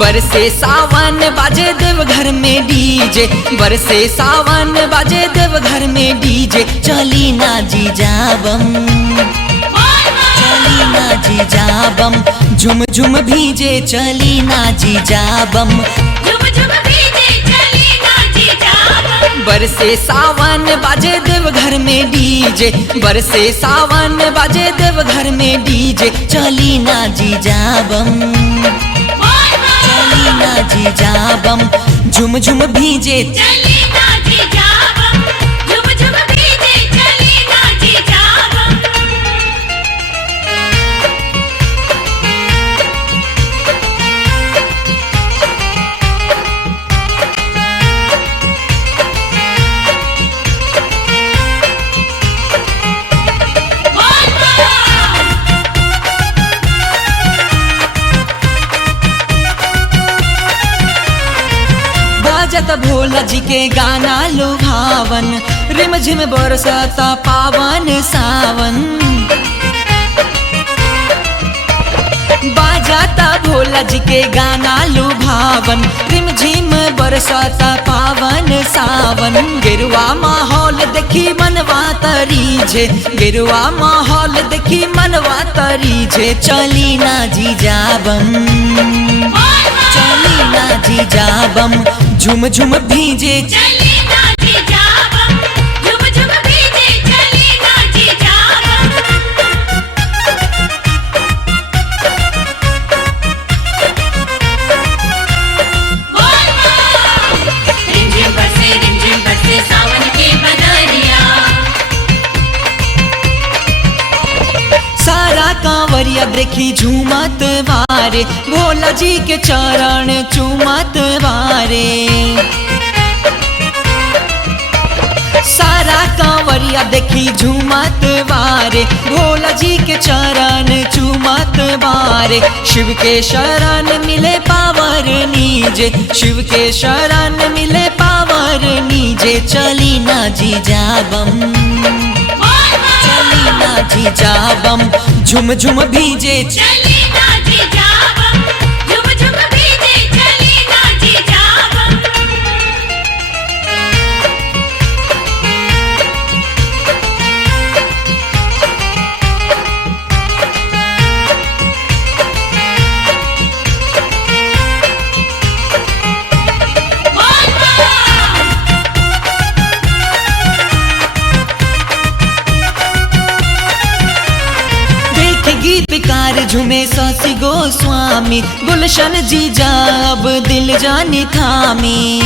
बरसे सावन बाजे देव घर में डीजे, बरसे सावन बाजे देव घर में डीजे। चली ना जीजा बम, चली ना जीजा बम, झुम झुम भीजे चली ना जीजा बम, झुम झुम भीजे चली ना जीजा बम। बरसे सावन बाजे देव घर में डीजे, बरसे सावन बाजे देव घर में डीजे। चली ना जीजा बम, चली ना जीजा बम, झुम झुम भीजे चली ना जीजा बम, झुम झुम भीजे चली ना जीजा बम। बाजत भोला जी के गाना लुभावन, रिम झिम बरसता पावन सावन। बाजाता भोला जी के गाना लुभावन, रिम झिम बरसता पावन सावन। गेरुआ माहौल देखी मनवा तरीजे, गेरुआ माहौल देखी मनवा तरीजे। चली ना जीजा बम, चली ना जीजा बम, झुम झुम भीजे चली ना जीजा बम, झुम झुम भीजे चली ना जीजा बम। रिमझिम बरसे सावन के बदरिया। सारा कांवरिया देखी झूमत वारे, भोला जी के चरण चूमत वारे। सारा कांवरिया देखी झूमत वारे, भोला जी के चरण चूमत वारे। शिव के शरण मिले पावर नीजे, शिव के शरण मिले पावर नीजे। चली ना जीजा बम, चली ना जीजा बम, झुम झुम भीजे चली ना जीजा बम, झुम झुम भीजे चली ना जीजा बम। गीतकार झूमे शशि गोस्वामी, गुलशन जीजा अब दिल जानी थामी।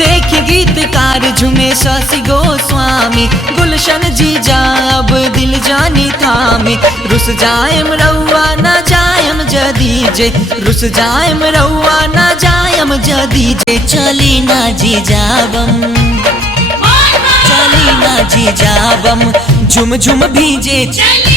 देख गीतकार झूमे शशि गोस्वामी, गुलशन जीजा अब दिल जानी थामी। रुस जायम रउआ ना जायम जदीजे, रुस जायम रउआ ना जायम जदीजे। चली ना जीजा बम, चली ना जीजा बम, झुम झुम भीजे चली